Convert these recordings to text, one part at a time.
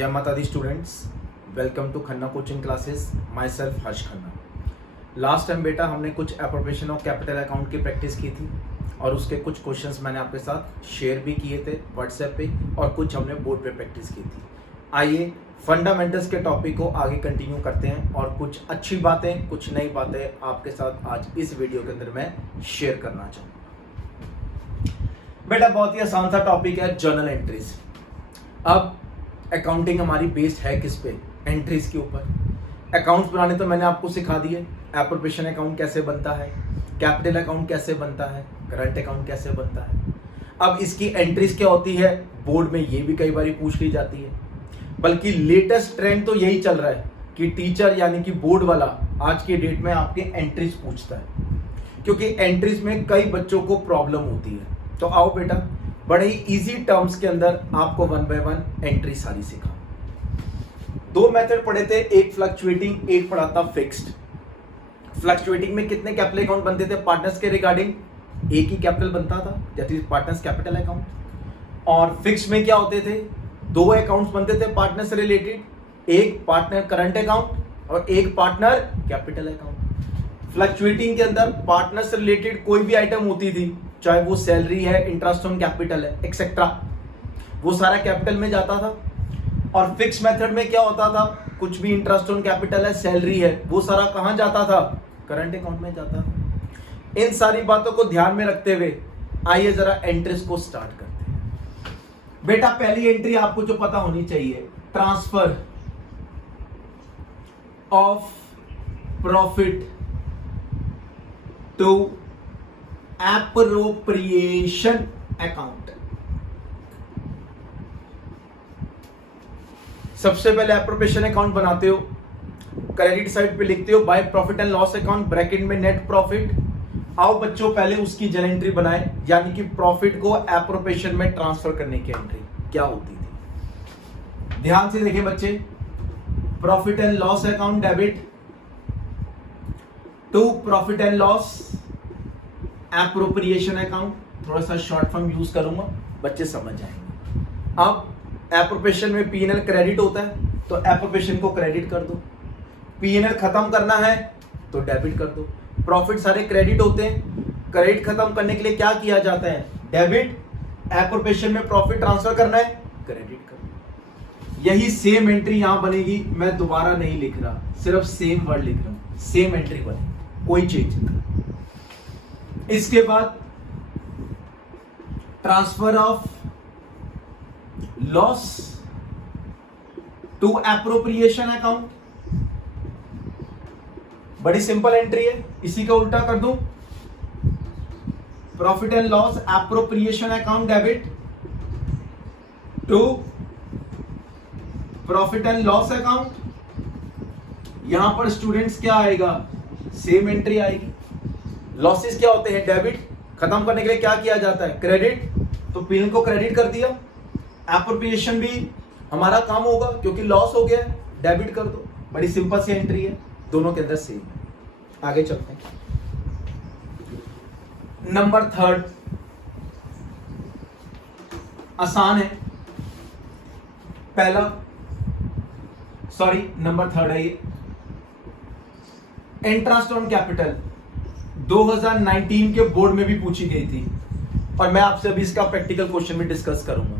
जय माता दी students, welcome to Khanna coaching classes. My self Harsh Khanna. Last time बेटा हमने कुछ एप्रोप्रिएशन ऑफ कैपिटल अकाउंट की प्रैक्टिस की थी और उसके कुछ क्वेश्चंस मैंने आपके साथ शेयर भी किए थे व्हाट्सएप पे और कुछ हमने बोर्ड पे प्रैक्टिस की थी। आइए फंडामेंटल्स के टॉपिक को आगे कंटिन्यू करते हैं और कुछ अच्छी बातें, कुछ नई बातें आपके साथ आज इस वीडियो के अंदर मैं शेयर करना चाहूँगा। बेटा बहुत ही आसान सा टॉपिक है, जर्नल एंट्रीज। अब अकाउंटिंग हमारी बेस्ड है किस पे? एंट्रीज के ऊपर। अकाउंट्स बनाने तो मैंने आपको सिखा दिए, एप्रोप्रिएशन अकाउंट कैसे बनता है, कैपिटल अकाउंट कैसे बनता है, करंट अकाउंट कैसे बनता है। अब इसकी एंट्रीज क्या होती है, बोर्ड में ये भी कई बार पूछ ली जाती है। बल्कि लेटेस्ट ट्रेंड तो यही चल रहा है कि टीचर यानी कि बोर्ड वाला आज के डेट में आपके एंट्रीज पूछता है, क्योंकि एंट्रीज में कई बच्चों को प्रॉब्लम होती है। तो आओ बेटा बड़े ही इजी टर्म्स के अंदर आपको वन बाय वन एंट्री सारी सिखा। दो मेथड पढ़े थे, एक फ्लक्चुएटिंग, एक पढ़ा था फिक्स्ड। फ्लक्चुएटिंग में कितने कैपिटल अकाउंट बनते थे पार्टनर्स के रिगार्डिंग? एक ही कैपिटल बनता था, that is partners capital account. और फिक्स्ड में क्या होते थे? दो अकाउंट्स बनते थे पार्टनर से रिलेटेड, एक पार्टनर करंट अकाउंट और एक पार्टनर कैपिटल अकाउंट। फ्लक्चुएटिंग के अंदर पार्टनर से रिलेटेड कोई भी आइटम होती थी, चाहे वो सैलरी है, इंटरेस्ट ऑन कैपिटल है, एक्सेट्रा, वो सारा कैपिटल में जाता था। और फिक्स मेथड में क्या होता था? कुछ भी इंटरेस्ट ऑन कैपिटल है, सैलरी है, वो सारा कहां जाता था? करंट अकाउंट में जाता था। इन सारी बातों को ध्यान में रखते हुए आइए जरा एंट्रीज को स्टार्ट करते हैं। बेटा पहली एंट्री आपको जो पता होनी चाहिए, transfer of profit to appropriation account. सबसे पहले एप्रोप्रिएशन अकाउंट बनाते हो, क्रेडिट साइड पे लिखते हो by profit and loss account, bracket में नेट प्रॉफिट। आओ बच्चों पहले उसकी जनरल एंट्री बनाए, यानी कि प्रॉफिट को एप्रोप्रिएशन में ट्रांसफर करने की एंट्री क्या होती थी। ध्यान से देखें बच्चे, profit and loss account debit to profit and loss appropriation account. थोड़ा सा शॉर्ट फॉर्म यूज करूंगा, बच्चे समझ जाएंगे। अब एप्रोप्रिएशन में पीएनएल क्रेडिट होता है तो एप्रोप्रिएशन को क्रेडिट कर दो, पीएनएल खत्म करना है तो डेबिट कर दो। प्रॉफिट सारे क्रेडिट होते हैं, क्रेडिट खत्म करने के लिए क्या किया जाता है? डेबिट। एप्रोप्रिएशन में प्रॉफिट ट्रांसफर करना है, क्रेडिट कर दो। यही सेम एंट्री यहां बनेगी, मैं दोबारा नहीं लिख रहा, सिर्फ सेम वर्ड लिख रहा हूं, सेम एंट्री बनेगी, कोई चेंज नहीं। इसके बाद transfer of loss to appropriation account. बड़ी सिंपल एंट्री है, इसी का उल्टा कर दूं, profit and loss appropriation account debit to profit and loss account. यहां पर स्टूडेंट्स क्या आएगा? सेम एंट्री आएगी। लॉसेस क्या होते हैं? डेबिट। खत्म करने के लिए क्या किया जाता है? क्रेडिट। तो पीएनएल को क्रेडिट कर दिया। एप्रोप्रिएशन भी हमारा काम होगा क्योंकि लॉस हो गया, डेबिट कर दो। बड़ी सिंपल सी एंट्री है, दोनों के अंदर सेम है। आगे चलते हैं। नंबर थर्ड आसान है, पहला सॉरी नंबर थर्ड है ये, इंटरेस्ट ऑन कैपिटल। 2019 के बोर्ड में भी पूछी गई थी और मैं आपसे अभी इसका प्रैक्टिकल क्वेश्चन भी डिस्कस करूंगा।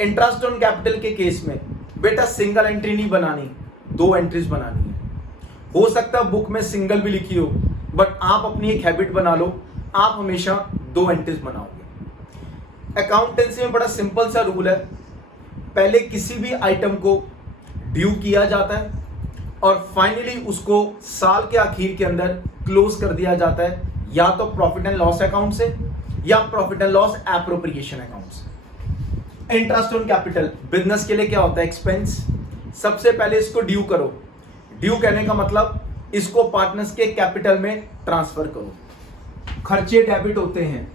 इंटरेस्ट ऑन कैपिटल के केस में बेटा सिंगल एंट्री नहीं बनानी, दो एंट्रीज बनानी है। हो सकता है बुक में सिंगल भी लिखी हो, बट आप अपनी एक हैबिट बना लो, आप हमेशा दो एंट्रीज बनाओगे। अकाउंटेंसी में बड़ा सिंपल सा रूल है, पहले किसी भी आइटम को ड्यू किया जाता है और फाइनली उसको साल के आखिर के अंदर क्लोज कर दिया जाता है, या तो प्रॉफिट एंड लॉस अकाउंट से या profit and loss appropriation account से। इंटरेस्ट ऑन कैपिटल बिजनेस के लिए क्या होता है? एक्सपेंस। सबसे पहले इसको ड्यू करो। ड्यू कहने का मतलब इसको पार्टनर्स के कैपिटल में ट्रांसफर करो। खर्चे डेबिट होते हैं,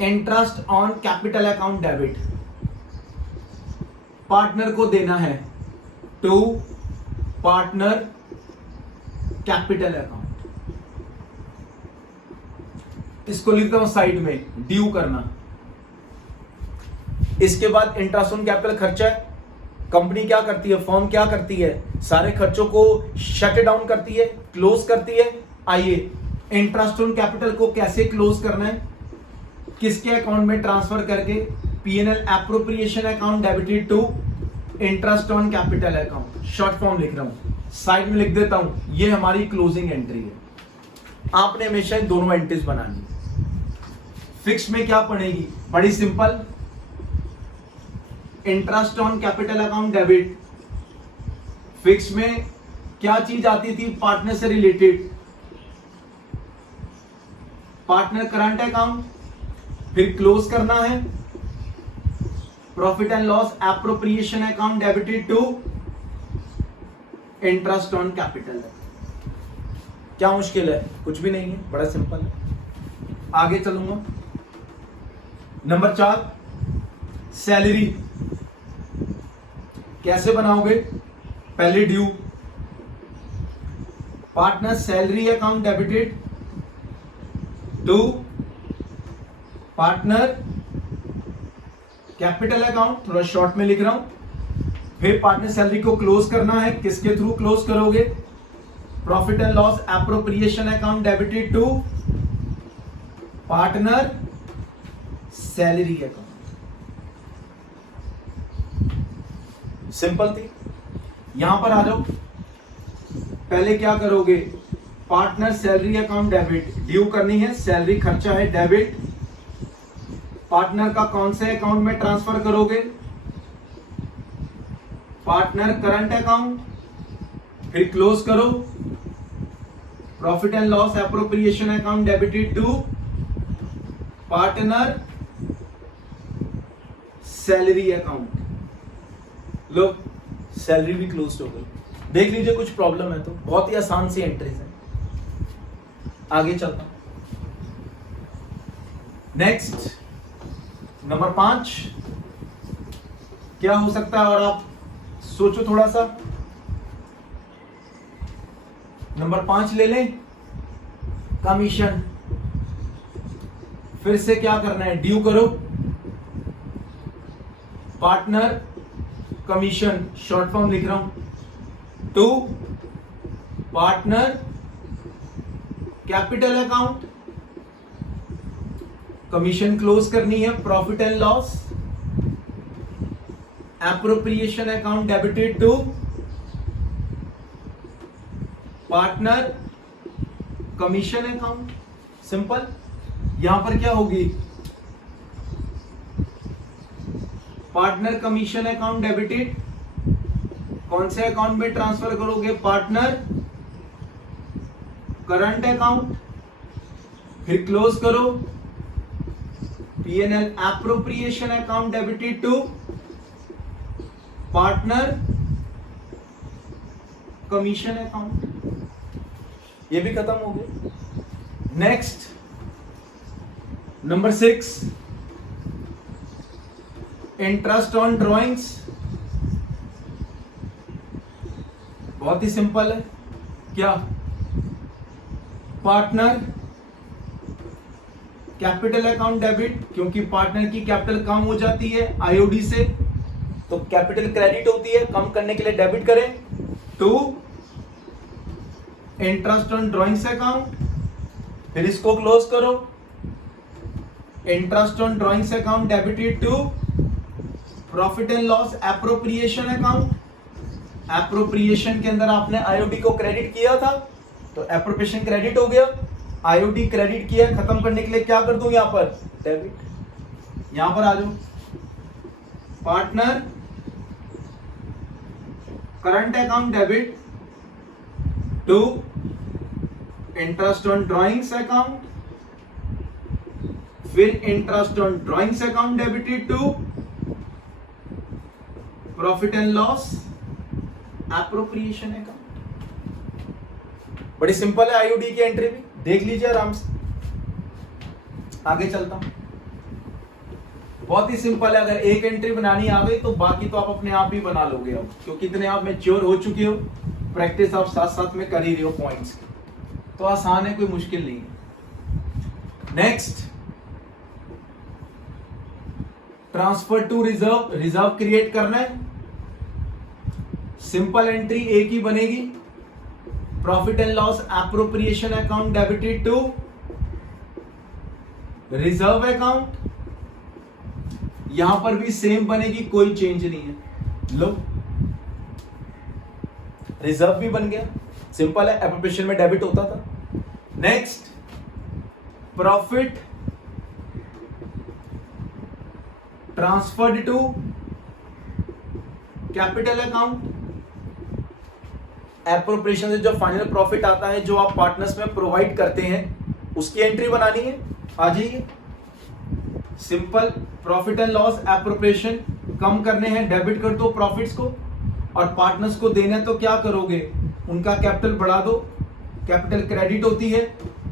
interest on capital account debit, partner को देना है टू पार्टनर कैपिटल अकाउंट। इसको लिखता हूं साइड में, ड्यू करना। इसके बाद इंटरेस्ट ऑन कैपिटल खर्चा है, कंपनी क्या करती है, फर्म क्या करती है, सारे खर्चों को शट डाउन करती है, क्लोज करती है। आइए इंटरेस्ट ऑन कैपिटल को कैसे क्लोज करना है, किसके अकाउंट में ट्रांसफर करके, PNL appropriation account debited to interest on capital account, short form लिख रहा हूं, साइड में लिख देता हूं, ये हमारी क्लोजिंग एंट्री है। आपने हमेशा इन दोनों एंट्रीज बनानी। फिक्स में क्या पड़ेगी, बड़ी सिंपल, interest on capital account debit. Fix में क्या चीज आती थी, पार्टनर से रिलेटेड, पार्टनर करंट अकाउंट, फिर क्लोज करना है profit and loss appropriation account debited to interest on capital. क्या मुश्किल है, कुछ भी नहीं है, बड़ा सिंपल है। आगे चलूंगा। नंबर 4, सैलरी कैसे बनाओगे, पहले due, partner salary account debited to partner capital account, थोड़ा शॉर्ट में लिख रहा हूं। फिर पार्टनर सैलरी को क्लोज करना है, किसके थ्रू क्लोज करोगे, profit and loss appropriation account debited to partner salary account. Simple थी। यहां पर आ जाओ, पहले क्या करोगे, partner salary account debit, due करनी है, सैलरी खर्चा है डेबिट, पार्टनर का कौन से अकाउंट में ट्रांसफर करोगे, पार्टनर करंट अकाउंट, फिर क्लोज करो profit and loss appropriation account debited to partner salary account. लो सैलरी भी क्लोज हो गई। देख लीजिए कुछ प्रॉब्लम है तो, बहुत ही आसान सी एंट्रीज है। आगे चलता हूं। नेक्स्ट नंबर 5 क्या हो सकता है, और आप सोचो थोड़ा सा। नंबर 5 ले लें, कमीशन। फिर से क्या करना है, ड्यू करो, पार्टनर कमीशन, शॉर्ट फॉर्म लिख रहा हूं, to partner capital account, commission close करनी है, profit and loss appropriation account debited to partner commission account. Simple. यहां पर क्या होगी, पार्टनर कमीशन अकाउंट डेबिटेड, कौन से अकाउंट में ट्रांसफर करोगे, पार्टनर करंट अकाउंट, फिर क्लोज करो PNL appropriation account debited to partner commission account. ये भी खत्म हो गया। Next number 6, interest on drawings. बहुत ही सिंपल है, क्या, पार्टनर कैपिटल अकाउंट डेबिट, क्योंकि पार्टनर की कैपिटल कम हो जाती है आईओडी से, तो कैपिटल क्रेडिट होती है, कम करने के लिए डेबिट करें, to interest on drawings account, फिर इसको क्लोज करो, interest on drawings account debited to profit and loss appropriation account. Appropriation के अंदर आपने आईओडी को क्रेडिट किया था, तो एप्रोप्रिएशन क्रेडिट हो गया, आईओडी क्रेडिट किया, खत्म करने के लिए क्या कर दूं, यहां पर डेबिट। यहां पर आ जाओ, partner current account debit to interest on drawings account, फिर interest on drawings account debited to profit and loss appropriation account. बड़ी सिंपल है आईओडी की एंट्री भी, देख लीजिए आराम से। आगे चलता हूं, बहुत ही सिंपल है। अगर एक एंट्री बनानी आ गई तो बाकी तो आप अपने आप ही बना लोगे अब, क्योंकि इतने आप मैच्योर हो चुके हो, प्रैक्टिस आप साथ साथ में कर ही रहे हो पॉइंट्स की, तो आसान है, कोई मुश्किल नहीं है। Next, transfer to reserve. Reserve create करना है, सिंपल एंट्री एक ही बनेगी, profit and loss appropriation account debited to reserve account, यहां पर भी सेम बनेगी, कोई चेंज नहीं है। लो रिजर्व भी बन गया, सिंपल है, एप्रोप्रिएशन में डेबिट होता था। Next profit transferred to capital account, appropriation से जो फाइनल प्रॉफिट आता है जो आप पार्टनर्स में प्रोवाइड करते हैं उसकी एंट्री बनानी है। आ जाइए, simple profit and loss appropriation कम करने हैं, डेबिट कर दो प्रॉफिट्स को, और पार्टनर्स को देना तो क्या करोगे, उनका कैपिटल बढ़ा दो, कैपिटल क्रेडिट होती है,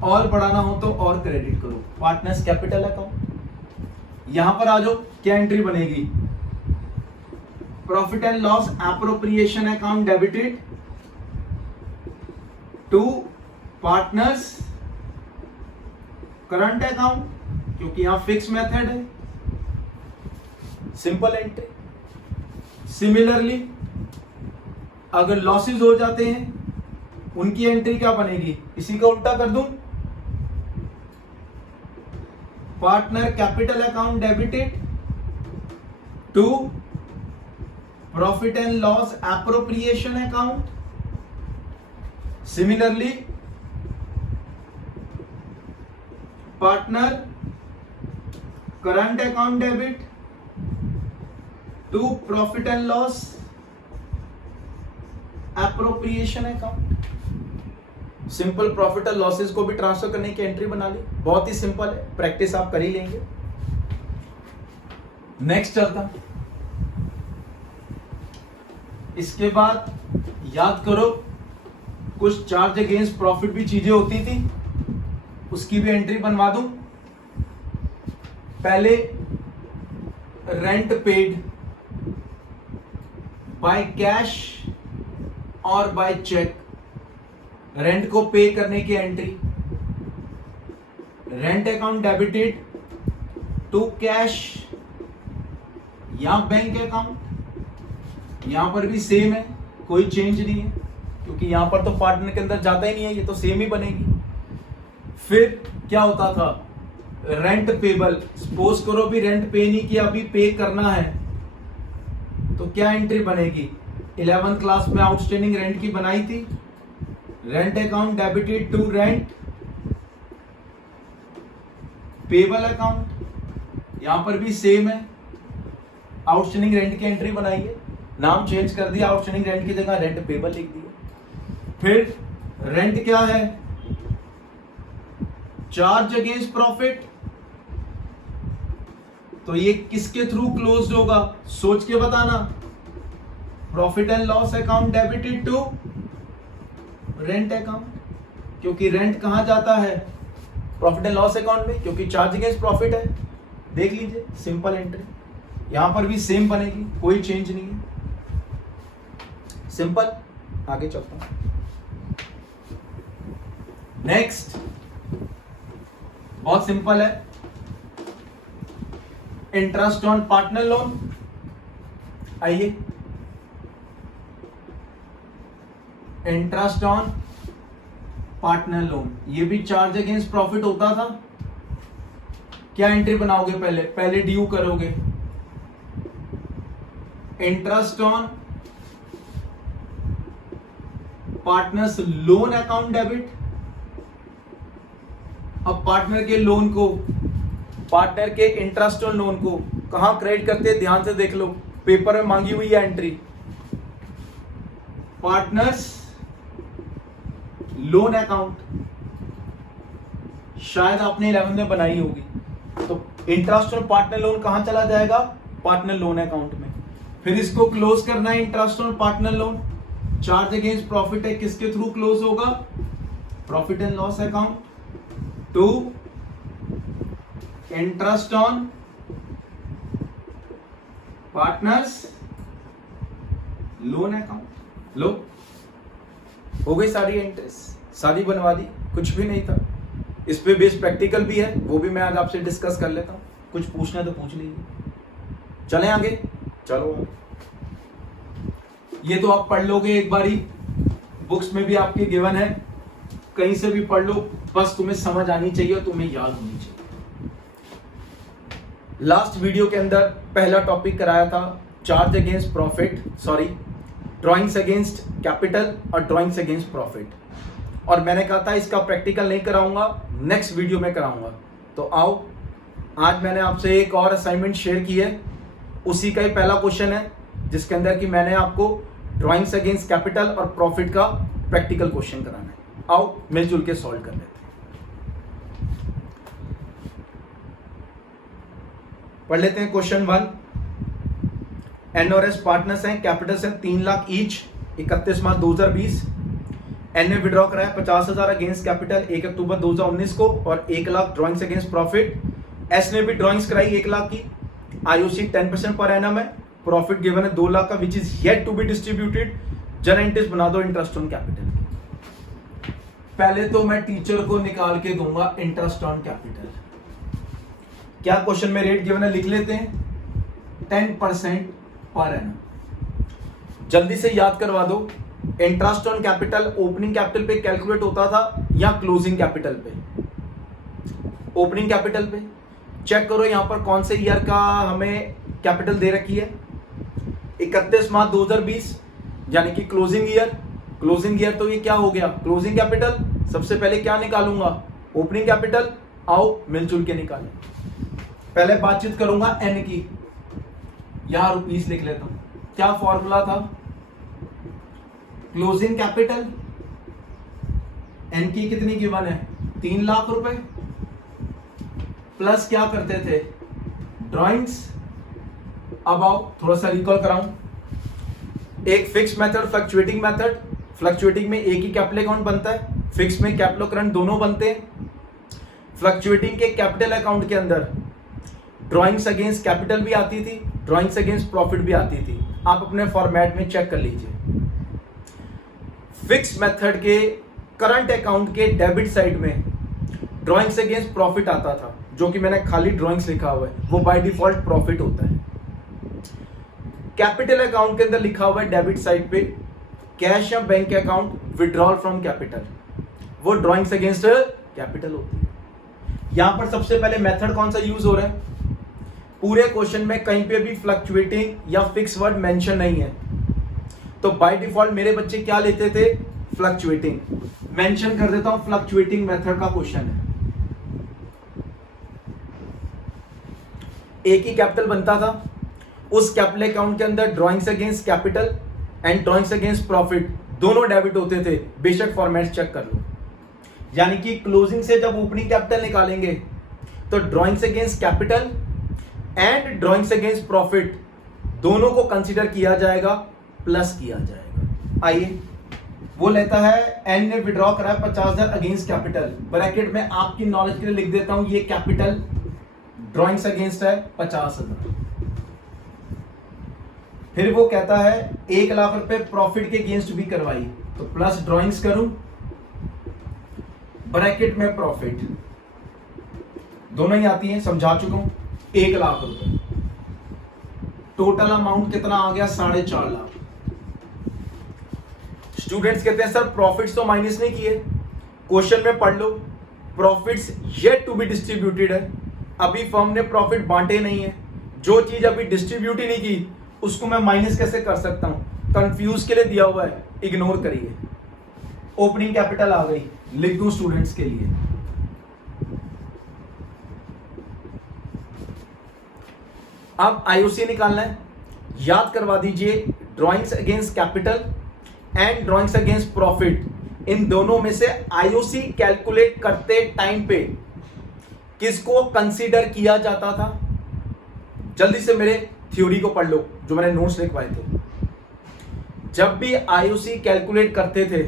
और बढ़ाना हो तो और क्रेडिट करो, पार्टनर्स कैपिटल अकाउंट। यहां पर आ जाओ, क्या एंट्री बनेगी, profit and loss appropriation account debited to partners current account, क्योंकि यहां फिक्स मेथड है, सिंपल एंट्री। सिमिलरली अगर लॉसेस हो जाते हैं उनकी एंट्री क्या बनेगी, इसी का उल्टा कर दूं, partner capital account debited to profit and loss appropriation account. Similarly partner current account debit to profit and loss appropriation account. Simple profit और लॉसेस को भी ट्रांसफर करने की एंट्री बना ली, बहुत ही सिंपल है, प्रैक्टिस आप कर ही लेंगे। नेक्स्ट चलता, इसके बाद याद करो कुछ चार्ज अगेंस्ट प्रॉफिट भी चीजें होती थी, उसकी भी एंट्री बनवा दूं। पहले रेंट पेड बाय कैश और बाय चेक, रेंट को पे करने की एंट्री, rent account debited to cash या बैंक अकाउंट, यहां पर भी सेम है, कोई चेंज नहीं है, क्योंकि यहां पर तो पार्टनर के अंदर जाता ही नहीं है, ये तो सेम ही बनेगी। फिर क्या होता था, रेंट पेबल, सपोज करो भी रेंट पे नहीं किया, अभी पे करना है, तो क्या एंट्री बनेगी, 11th क्लास में आउटस्टैंडिंग रेंट की बनाई थी, rent account debited to rent payable account, यहां पर भी सेम है, आउटस्टैंडिंग रेंट की एंट्री बनाइए, नाम चेंज कर दिया, आउटस्टैंडिंग रेंट की जगह रेंट पेबल लिख दिया। फिर रेंट क्या है, चार्ज अगेंस्ट प्रॉफिट, तो ये किसके थ्रू क्लोज होगा, सोच के बताना, profit and loss account debited to rent account, क्योंकि रेंट कहां जाता है, प्रॉफिट एंड लॉस अकाउंट में, क्योंकि चार्ज अगेंस्ट प्रॉफिट है। देख लीजिए, सिंपल एंट्री, यहां पर भी सेम बनेगी, कोई चेंज नहीं है, सिंपल। आगे चलता हूं, नेक्स्ट बहुत सिंपल है, इंटरेस्ट ऑन पार्टनर लोन। आइए, इंटरेस्ट ऑन पार्टनर लोन, ये भी चार्ज अगेंस्ट प्रॉफिट होता था। क्या एंट्री बनाओगे, पहले ड्यू करोगे, interest on partners loan account debit. अब पार्टनर के लोन को, पार्टनर के इंटरेस्ट ऑन लोन को कहां क्रेडिट करते हैं, ध्यान से देख लो, पेपर में मांगी हुई है एंट्री, पार्टनर्स लोन अकाउंट, शायद आपने 11 में बनाई होगी, तो इंटरेस्ट ऑन पार्टनर लोन कहां चला जाएगा, पार्टनर लोन अकाउंट में। फिर इसको क्लोज करना है, interest on partner loan, charge against profit है, किसके थ्रू क्लोज होगा, profit and loss account to interest on partners loan account. लो, हो गई सारी एंट्रीज, सारी बनवा दी, कुछ भी नहीं था। इस पे बेस प्रैक्टिकल भी है, वो भी मैं आज आपसे डिस्कस कर लेता हूं, कुछ पूछना तो पूछ लीजिए। चलें आगे, चलो ये तो आप पढ़ लोगे एक बारी, बुक्स में भी आपके गिवन है, कहीं से भी पढ़ लो, बस तुम्हें समझ आनी चाहिए और तुम्हें याद होनी चाहिए। लास्ट वीडियो के अंदर पहला टॉपिक कराया था charge against profit, sorry drawings against capital और ड्राइंग्स अगेंस्ट प्रॉफिट, और मैंने कहा था इसका प्रैक्टिकल नहीं कराऊंगा, नेक्स्ट वीडियो में कराऊंगा। तो आओ, आज मैंने आपसे एक और असाइनमेंट शेयर की है, उसी का ही पहला क्वेश्चन है, जिसके अंदर कि मैंने आपको ड्राइंग्स अगेंस्ट कैपिटल और प्रॉफिट का प्रैक्टिकल क्वेश्चन कराना है। आओ मिलजुल के सॉल्व कर लेते हैं। पढ़ लेते हैं क्वेश्चन 1। एन और एस पार्टनर्स हैं, कैपिटल्स हैं 3 लाख ईच, 31 मार्च 2020। एन ने विड्रॉ कराया 50,000 अगेंस्ट कैपिटल 1 अक्टूबर 2019 को और 1 lakh drawings against profit. S ने भी ड्रॉइंग्स कराई 1 लाख की, आईओसी 10% पर एनम है, प्रॉफिट गिवन है 2 लाख का which is yet to be distributed. General interest बना दो इंटरेस्ट ऑन कैपिटल। पहले तो मैं टीचर को निकाल के दूंगा इंटरेस्ट ऑन कैपिटल। क्या क्वेश्चन में रेट गिवन है लिख लेते हैं, 10% पर एनम। जल्दी से याद करवा दो, interest on capital opening capital पे कैलकुलेट होता था या क्लोजिंग कैपिटल पे? ओपनिंग कैपिटल पे। चेक करो यहां पर कौन से ईयर का हमें कैपिटल दे रखी है, 31 मार्च 2020 यानी कि क्लोजिंग ईयर। क्लोजिंग ईयर तो ये क्या हो गया, क्लोजिंग कैपिटल। सबसे पहले क्या निकालूंगा, ओपनिंग कैपिटल। आओ मिलजुल के निकालें। पहले बातचीत करूंगा एन की, यहां रुपीस लिख लेता हूं। क्या फॉर्मूला था, क्लोजिंग कैपिटल एन की कितनी गिवन है, 3 लाख रुपए, प्लस क्या करते थे, ड्राइंग्स। अब आओ थोड़ा सा रिकॉल कराऊं, एक fix method, fluctuating method. Fluctuating में एक ही कैपिटल अकाउंट बनता है, फिक्स में कैपिटल करंट दोनों बनते हैं। फ्लक्चुएटिंग के कैपिटल अकाउंट के अंदर ड्राइंग्स अगेंस्ट कैपिटल भी आती थी, ड्राइंग्स अगेंस्ट प्रॉफिट भी आती थी। आप अपने फॉर्मेट में चेक कर लीजिए। फिक्स मेथड के करंट अकाउंट के डेबिट साइड में ड्राइंग्स अगेंस्ट प्रॉफिट आता था, जो कि मैंने खाली ड्राइंग्स लिखा हुआ है, वो बाय डिफॉल्ट प्रॉफिट होता है। कैपिटल अकाउंट के अंदर लिखा हुआ है डेबिट साइड पे कैश या bank account withdrawal from capital, वो ड्राइंग्स अगेंस्ट कैपिटल होती है। यहां पर सबसे पहले मेथड कौन सा यूज हो रहा है, पूरे क्वेश्चन में कहीं पे भी फ्लक्चुएटिंग या फिक्स वर्ड मेंशन नहीं है, तो बाय डिफॉल्ट मेरे बच्चे क्या लेते थे, फ्लक्चुएटिंग। मेंशन कर देता हूं, फ्लक्चुएटिंग मेथड का क्वेश्चन है। एक ही कैपिटल बनता था, उस कैपिटल अकाउंट के अंदर drawings against capital and drawings against profit दोनों डेबिट होते थे। बेशक फॉर्मेट चेक कर लो, यानी कि क्लोजिंग से जब ओपनिंग कैपिटल निकालेंगे तो drawings against capital and drawings against profit दोनों को कंसीडर किया जाएगा, प्लस किया जाएगा। आइए, वो लेता है एन ने विड्रॉ करा 50,000 अगेंस्ट कैपिटल, ब्रैकेट में आपकी नॉलेज के लिए लिख देता हूं, ये कैपिटल ड्राइंग्स अगेंस्ट है 50,000। फिर वो कहता है 1 लाख रुपए प्रॉफिट के अगेंस्ट भी करवाई, तो प्लस ड्राइंग्स करूं, ब्रैकेट में प्रॉफिट, दोनों ही आती हैं, समझा चुका हूं। 1 लाख रुपए, टोटल अमाउंट कितना आ गया, 4.5 लाख। स्टूडेंट्स कहते हैं सर प्रॉफिट्स तो माइनस नहीं किए, क्वेश्चन में पढ़ लो, profits yet to be distributed है, अभी फर्म ने प्रॉफिट बांटे नहीं है, जो चीज अभी डिस्ट्रीब्यूट ही नहीं की उसको मैं माइनस कैसे कर सकता हूं, कंफ्यूज के लिए दिया हुआ है, इग्नोर करिए। ओपनिंग कैपिटल आ गई, लिख दूं स्टूडेंट्स के लिए। अब आईओसी निकालना है, याद करवा दीजिए, drawings against capital and drawings against profit, इन दोनों में से आईओसी कैलकुलेट करते टाइम पे किसको कंसीडर किया जाता था। जल्दी से मेरे थ्योरी को पढ़ लो जो मैंने नोट्स लिखवाए थे। जब भी आईओसी कैलकुलेट करते थे,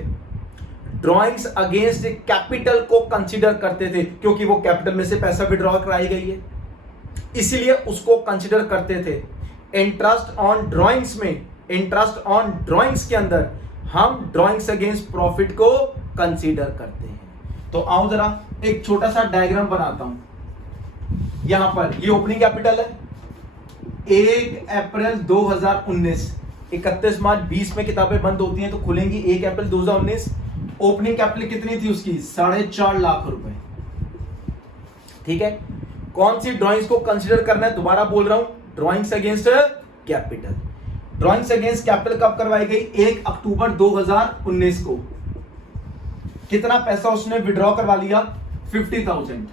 ड्राइंग्स अगेंस्ट कैपिटल को कंसीडर करते थे, क्योंकि वो कैपिटल में से पैसा विड्रॉ कराई गई है, इसलिए उसको कंसीडर करते थे। इंटरेस्ट ऑन ड्राइंग्स में, इंटरेस्ट ऑन ड्राइंग्स के अंदर हम ड्राइंग्स अगेंस्ट प्रॉफिट को कंसीडर करते हैं। तो आओ जरा एक छोटा सा डायग्राम बनाता हूं। यहां पर ये ओपनिंग कैपिटल है, 1 अप्रैल 2019 31 मार्च 20 में किताबें बंद होती हैं तो खुलेंगी 1 अप्रैल 2019। ओपनिंग कैपिटल कितनी थी उसकी? 4.5 लाख रुपए। ठीक है, कौन सी ड्राइंग्स को कंसीडर करना है? दोबारा बोल रहा हूं, drawings against capital. Drawings against capital कब करवाई गई? 1 अक्टूबर 2019 को। कितना पैसा उसने विड्रॉ करवा लिया? 50,000।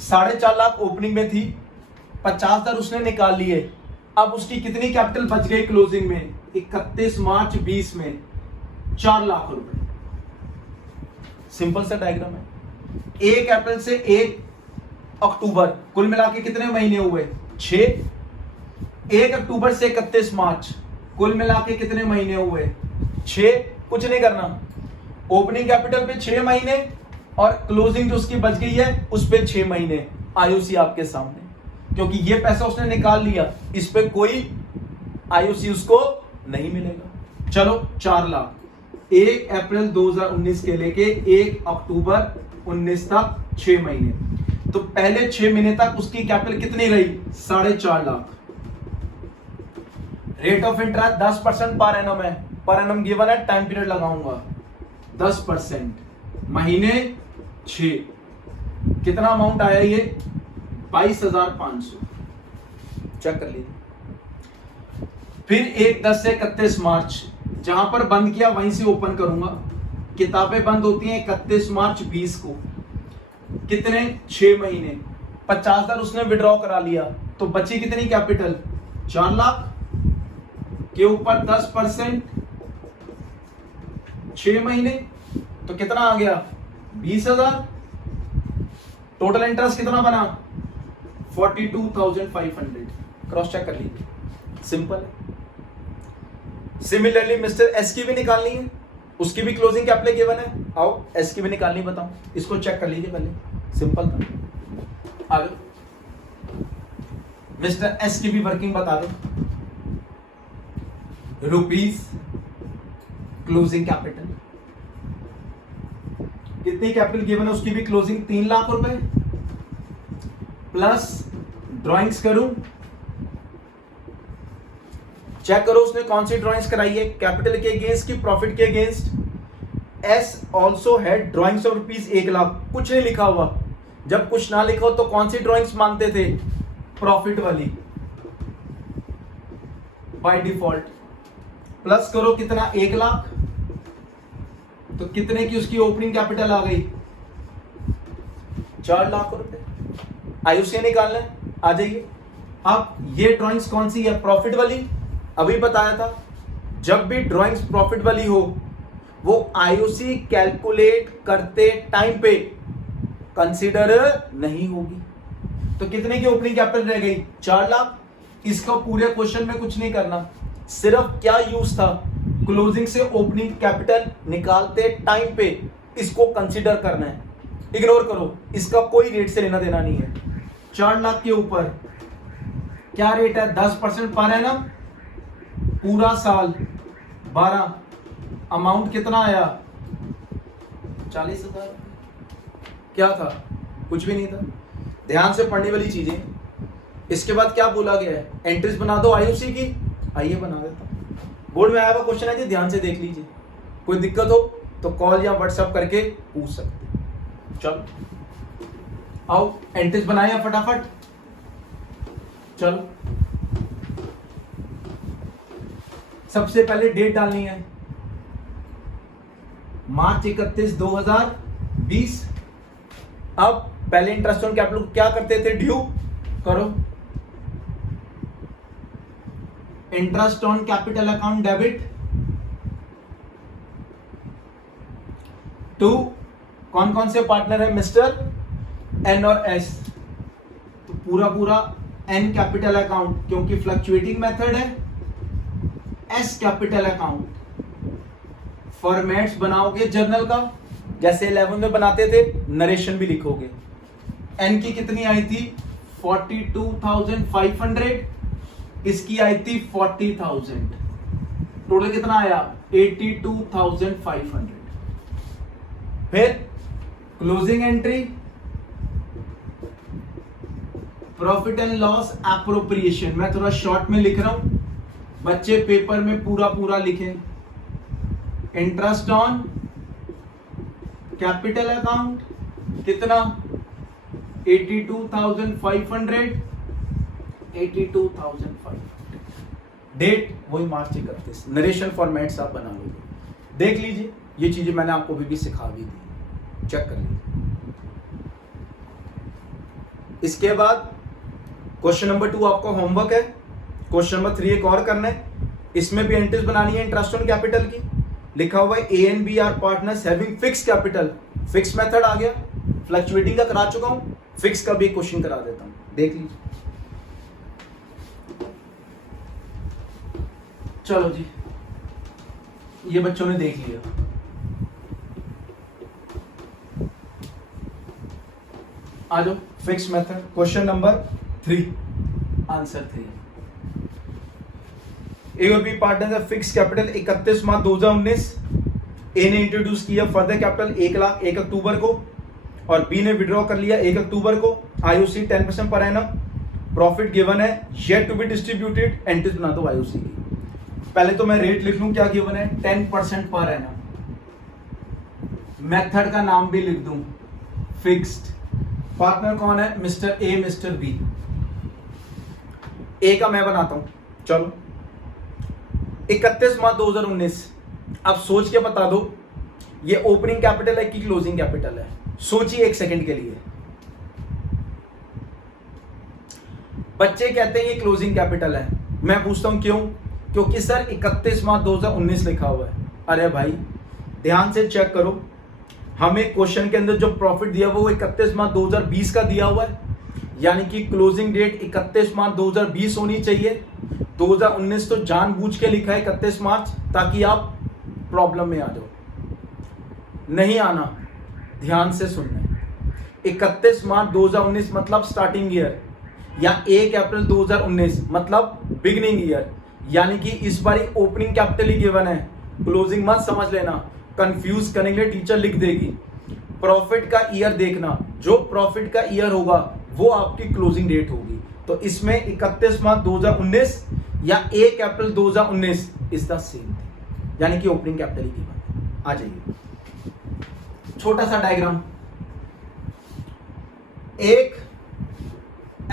4.5 लाख ओपनिंग में थी, 50,000 उसने निकाल लिए। अब उसकी कितनी कैपिटल बच गई क्लोजिंग में? 31 मार्च 20 में 4 लाख रुपए। सिंपल सा डायग्राम है। 1 अप्रैल से 1 अक्टूबर कुल मिला के कितने महीने हुए? 6। 1 अक्टूबर से 31 मार्च कुल मिला के कितने महीने हुए? 6। कुछ नहीं करना, ओपनिंग कैपिटल पे 6 महीने और क्लोजिंग जो उसकी बच गई है उस पे 6 महीने। आईओसी आपके सामने, क्योंकि ये पैसा उसने निकाल लिया, इस पे कोई आईओसी उसको नहीं मिलेगा। चलो 4 लाख 1 अप्रैल 2019 के लेके 1 अक्टूबर 19 तक 6 महीने। तो पहले 6 महीने तक उसकी कैपिटल कितनी रही? 4.5 lakh. Rate of interest 10% per annum है। पर एनम गिवन है, टाइम पीरियड लगाऊंगा 10%, महीने 6। कितना अमाउंट आया ये? 22,500। चेक कर लीजिए। फिर 1/10 से 31 मार्च, जहां पर बंद किया वहीं से ओपन करूंगा। किताबें बंद होती हैं 31 मार्च 20 को। कितने? 6 महीने। 50,000 उसने विड्रॉ करा लिया, तो बची कितनी कैपिटल? 4 लाख के ऊपर 10%, 6 महीने, तो कितना आ गया? 20,000। टोटल इंटरेस्ट कितना बना? 42,500। क्रॉस चेक कर लीजिए, सिंपल है। सिमिलरली मिस्टर एस की भी निकालनी है, उसकी भी क्लोजिंग कैपिटल गिवन है। आओ एस की भी निकालनी बताऊं, इसको चेक कर लीजिए पहले, सिंपल था। आगे मिस्टर एस की भी वर्किंग बता दो। रुपीज क्लोजिंग कैपिटल कितनी कैपिटल गिवन है? उसकी भी क्लोजिंग 3 लाख रुपए प्लस ड्राइंग्स करूं, चेक करो उसने कौन सी ड्राइंग्स कराई है, कैपिटल के अगेंस्ट की प्रॉफिट के against. S also had drawings of rupees 1 lakh. कुछ नहीं लिखा हुआ, जब कुछ ना लिखा हो तो कौन सी ड्राइंग्स मांगते थे? प्रॉफिट वाली बाय डिफॉल्ट। प्लस करो कितना? 1 लाख, तो कितने की उसकी ओपनिंग कैपिटल आ गई? 4 लाख रुपए। आयुष्य निकालना है, आ जाइए। अब ये ड्राइंग्स कौन सी है? प्रॉफिट वाली। अभी बताया था, जब भी ड्राइंग्स प्रॉफिट वाली हो वो आईओसी कैलकुलेट करते टाइम पे कंसीडर नहीं होगी। तो कितने की ओपनिंग कैपिटल रह गई? 4 लाख। इसका पूरे क्वेश्चन में कुछ नहीं करना, सिर्फ क्या यूज था? क्लोजिंग से ओपनिंग कैपिटल निकालते टाइम पे इसको कंसीडर करना है। इग्नोर करो, इसका कोई रेट से लेना देना नहीं है। 4 लाख के ऊपर क्या रेट है? 10% पर है ना, पूरा साल 12। अमाउंट कितना आया? 40,000। क्या था? कुछ भी नहीं था। ध्यान से पढ़ने वाली चीजें। इसके बाद क्या बोला गया है? एंट्रीज बना दो आईओसी की। आइए बना देता हूं। बोर्ड में आया हुआ क्वेश्चन है जी, ध्यान से देख लीजिए। कोई दिक्कत हो तो कॉल या व्हाट्सएप करके पूछ सकते। चलो आओ एंट्रीज बनाए फटाफट। चलो सबसे पहले डेट डालनी है, मार्च 31, 2020। अब पहले इंटरेस्ट ऑन कैपिटल क्या करते थे? ड्यू करो। Interest on capital account debit to कौन कौन से पार्टनर है? मिस्टर एन और एस। तो पूरा पूरा एन कैपिटल अकाउंट, क्योंकि फ्लक्चुएटिंग मेथड है। एस कैपिटल अकाउंट फॉर्मेट्स बनाओगे जर्नल का, जैसे 11 में बनाते थे, नरेशन भी लिखोगे। एन की कितनी आई थी? 42,500। इसकी आई थी 40,000। टोटल कितना आया? 82,500। फिर closing entry, profit and loss appropriation. मैं थोड़ा शॉर्ट में लिख रहा हूं, बच्चे पेपर में पूरा पूरा लिखें, इंटरेस्ट ऑन कैपिटल अकाउंट कितना 82,500, 82,500, डेट वही मार्च 31। नरेशन फॉर्मेट्स आप बना लोगे, देख लीजिए ये चीजें मैंने आपको भी सिखा भी दी, चेक कर लीजिए। इसके बाद क्वेश्चन नंबर 2 आपका होमवर्क है, क्वेश्चन नंबर 3 एक और करना है, इसमें भी एंट्रीज बनानी है इंटरेस्ट ऑन कैपिटल की। लिखा हुआ है A and B are partners having fix capital, fix method आ गया, फ्लक्चुएटिंग का करा चुका हूं, फिक्स का भी क्वेश्चन करा देता हूं, देख लीजिए। चलो जी, ये बच्चों ने देख लिया। आ जाओ, fix method question number 3, answer 3। ए और बी पार्टनर है फिक्स कैपिटल 31 मार्च 2019। ए ने इंट्रोड्यूस किया फर्दर कैपिटल 1 लाख 1 अक्टूबर को, और बी ने विड्रॉ कर लिया 1 अक्टूबर को। IOC 10% per annum, profit given है yet to be distributed, entries बना दो आईओसी की। पहले तो मैं रेट लिख लूं, क्या गिवन है 10% पर एनम, मेथड का नाम भी लिख दूं फिक्स्ड, पार्टनर कौन है मिस्टर ए मिस्टर बी। ए का मैं बनाता हूं, चलो 31 मार्च 2019। अब सोच के बता दो ये ओपनिंग कैपिटल है कि क्लोजिंग कैपिटल है, सोचिए एक सेकंड के लिए। बच्चे कहते हैं ये क्लोजिंग कैपिटल है, मैं पूछता हूं क्यों? क्योंकि सर 31 मार्च 2019 लिखा हुआ है। अरे भाई ध्यान से चेक करो, हमें क्वेश्चन के अंदर जो प्रॉफिट दिया वो 31 मार्च 2020 का दिया हुआ है, यानी कि क्लोजिंग डेट 31 मार्च 2020 होनी चाहिए। 2019 तो जानबूझ के लिखा है 31 मार्च, ताकि आप प्रॉब्लम में आ जाओ। नहीं आना, ध्यान से सुनना। 31 मार्च 2019 मतलब स्टार्टिंग ईयर, या 1 अप्रैल 2019 मतलब बिगिनिंग ईयर, यानी कि इस बार ओपनिंग कैपिटल ही गिवन है, क्लोजिंग मत समझ लेना, कंफ्यूज करने के लिए टीचर लिख देगी। प्रॉफिट का ईयर देखना, जो प्रॉफिट का ईयर होगा वो आपकी क्लोजिंग डेट होगी। तो इसमें 31 मार्च 2019 या 1 अप्रैल 2019 इज द सेम, यानी कि ओपनिंग कैपिटल की बात। आ जाइए, छोटा सा डायग्राम। 1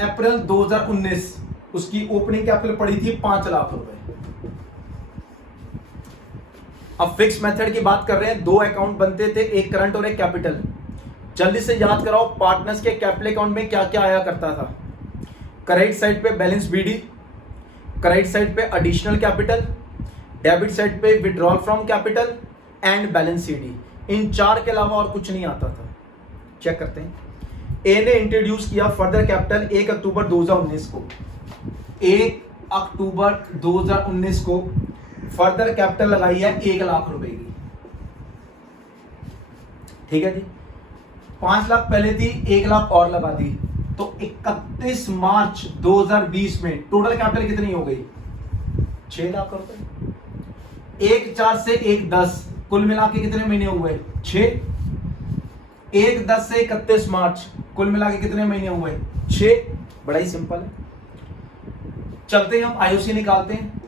अप्रैल 2019 उसकी ओपनिंग कैपिटल पड़ी थी 5 लाख रुपए। अब फिक्स मेथड की बात कर रहे हैं, 2 अकाउंट बनते थे, एक करंट और एक कैपिटल। जल्दी से याद कराओ पार्टनर्स के कैपिटल अकाउंट में क्या क्या आया करता था। क्रेडिट साइड पे बैलेंस बीडी, क्रेडिट साइड पे एडिशनल कैपिटल, डेबिट साइड पे withdrawal from capital and balance CD. इन 4 के अलावा और कुछ नहीं आता था। चेक करते हैं। ए ने इंट्रोड्यूस किया फर्दर कैपिटल 1 अक्टूबर 2019 को। 1 अक्टूबर 2019 को फर्दर कैपिटल लगाई है 1 लाख रुपए की, ठीक है जी। 5 लाख पहले थी, 1 लाख और लगा दी, तो 31 मार्च 2020 में टोटल कैपिटल कितनी हो गई 6 लाख रुपए। 1/4 से 1/10 कुल मिला के कितने महीने हुए 6। 1/10 से 31 मार्च कुल मिला के कितने महीने हुए 6। बड़ा ही सिंपल है। चलते हैं हम आईओसी निकालते हैं।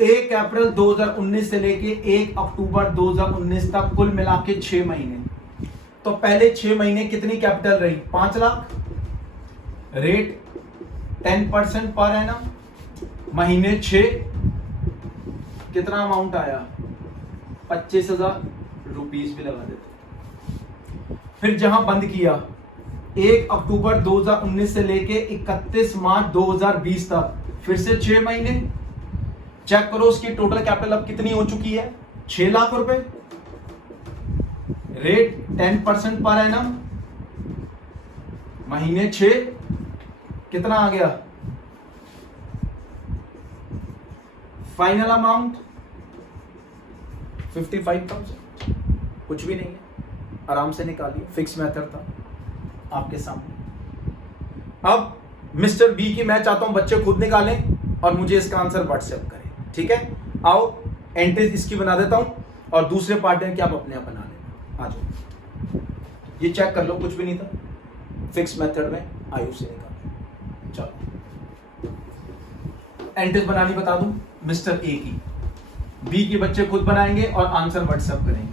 1 अप्रैल 2019 से लेके 1 अक्टूबर 2019 तक कुल मिला के 6 महीने। तो पहले 6 महीने कितनी कैपिटल रही 5 लाख, रेट 10% पर एनम, महीने 6, कितना अमाउंट आया 25,000 रुपीज भी लगा देते। फिर जहां बंद किया 1 अक्टूबर 2019 से लेके 31 मार्च 2020 तक, फिर से 6 महीने। चेक करो उसकी टोटल कैपिटल अब कितनी हो चुकी है 6 लाख रुपए, रेट 10% पर एनम, महीने 6, कितना आ गया फाइनल अमाउंट 55,000। कुछ भी नहीं है, आराम से निकालिए, फिक्स मेथड था आपके सामने। अब मिस्टर बी की मैं चाहता हूं बच्चे खुद निकालें और मुझे इसका आंसर व्हाट्सएप करें, ठीक है। आओ एंट्रीज इसकी बना देता हूं और दूसरे पार्टनर की आप अपने आप बना लेना। आ जाओ, ये चेक कर लो, कुछ भी नहीं था, फिक्स मेथड में आयु से निकाल। चलो एंट्रीज बनानी बता दूं, मिस्टर ए की, बी के बच्चे खुद बनाएंगे और आंसर व्हाट्सएप करेंगे।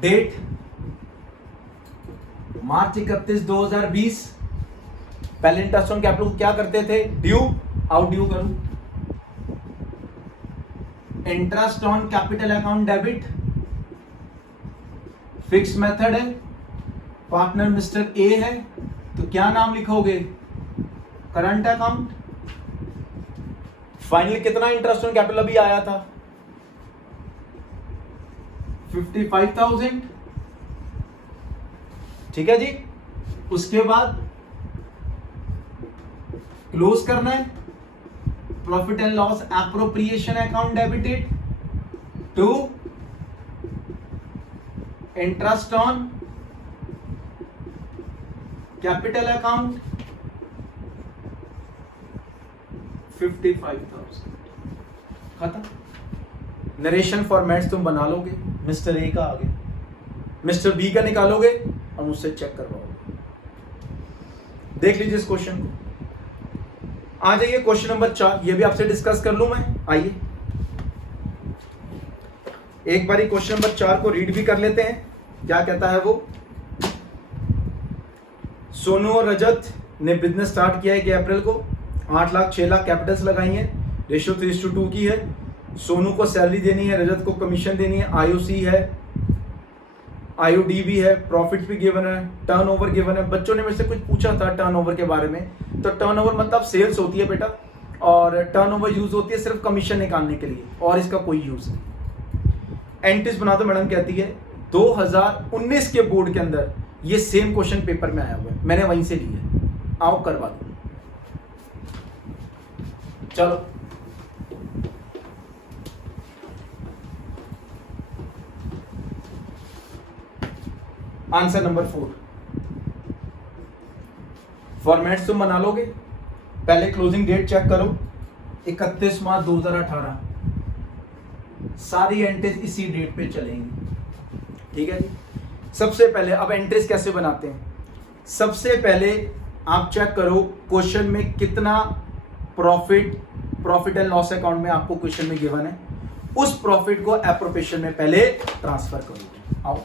Date March 31, 2020। पहले इंटरेस्ट ऑन कैपिटल को क्या करते थे, ड्यू, आउट ड्यू करूं, interest on capital account debit, fixed method है, पार्टनर मिस्टर ए है, तो क्या नाम लिखोगे, करंट अकाउंट। फाइनली कितना इंटरेस्ट ऑन कैपिटल अभी आया था, 55,000, ठीक है जी। उसके बाद क्लोज करना है, profit and loss appropriation account debited to interest on capital account 55,000, खत्म। नरेशन फॉर्मेट्स तुम बना लोगे, मिस्टर ए का आगे, मिस्टर बी का निकालोगे और मुझसे चेक करवाओगे। देख लीजिए इस क्वेश्चन को। आ जाइए क्वेश्चन नंबर 4, ये भी आपसे डिस्कस कर लूं मैं। आइए एक बारी क्वेश्चन नंबर 4 को रीड भी कर लेते हैं, क्या कहता है वो। सोनू और रजत ने बिजनेस स्टार्ट किया है 1 अप्रैल को, 8 लाख 6 लाख कैपिटल्स लगाई हैं, रेशियो 3:2 की है। सोनू को सैलरी देनी है, रजत को कमीशन देनी है, आईओसी है, आईओडी भी है, प्रॉफिट भी गिवन है, टर्नओवर गिवन है। बच्चों ने मेरे से कुछ पूछा था टर्नओवर के बारे में, तो टर्नओवर मतलब सेल्स होती है बेटा, और टर्नओवर यूज होती है सिर्फ कमीशन निकालने के लिए, और इसका कोई यूज नहीं। एंट्रीज बना दो, मैडम कहती है 2019 के बोर्ड के अंदर ये सेम क्वेश्चन पेपर में आया हुआ है, मैंने वहीं से लिया है, आओ करवा दो। चलो आंसर नंबर 4, फॉर्मेट्स तुम बना लोगे। पहले क्लोजिंग डेट चेक करो, 31 मार्च 2018, सारी एंट्रीज इसी डेट पे चलेंगी, ठीक है जी। सबसे पहले अब एंट्रीज कैसे बनाते हैं, सबसे पहले आप चेक करो क्वेश्चन में कितना प्रॉफिट एंड लॉस अकाउंट में आपको क्वेश्चन में गिवन है, उस प्रॉफिट को एप्रोप्रिएशन में पहले ट्रांसफर करोगे। आओ,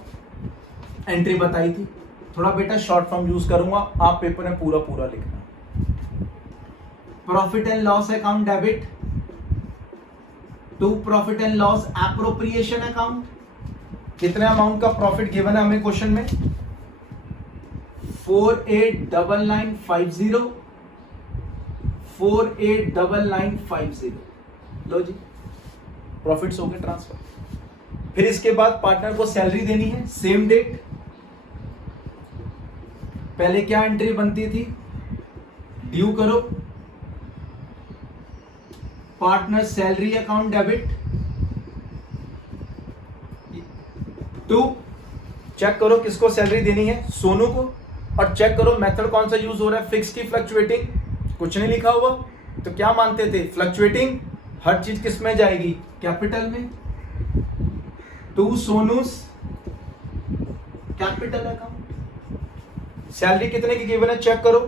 एंट्री बताई थी, थोड़ा बेटा शॉर्ट फॉर्म यूज करूंगा, आप पेपर में पूरा पूरा लिखना। Profit and loss account debit to profit and loss appropriation account. कितने अमाउंट का प्रॉफिट गिवन है हमें क्वेश्चन में, 489950, 489950। लो जी, प्रॉफिट्स हो गए ट्रांसफर। फिर इसके बाद पार्टनर को सैलरी देनी है, सेम डेट। पहले क्या एंट्री बनती थी, ड्यू करो, partner salary account debit to, check करो किसको सैलरी देनी है, सोनू को, और चेक करो मेथड कौन सा यूज हो रहा है, फिक्स की फ्लक्चुएटिंग, कुछ नहीं लिखा हुआ, तो क्या मानते थे, फ्लक्चुएटिंग हर चीज किस में जाएगी, कैपिटल में, to Sonu's capital account. Salary कितने की गिवन है चेक करो,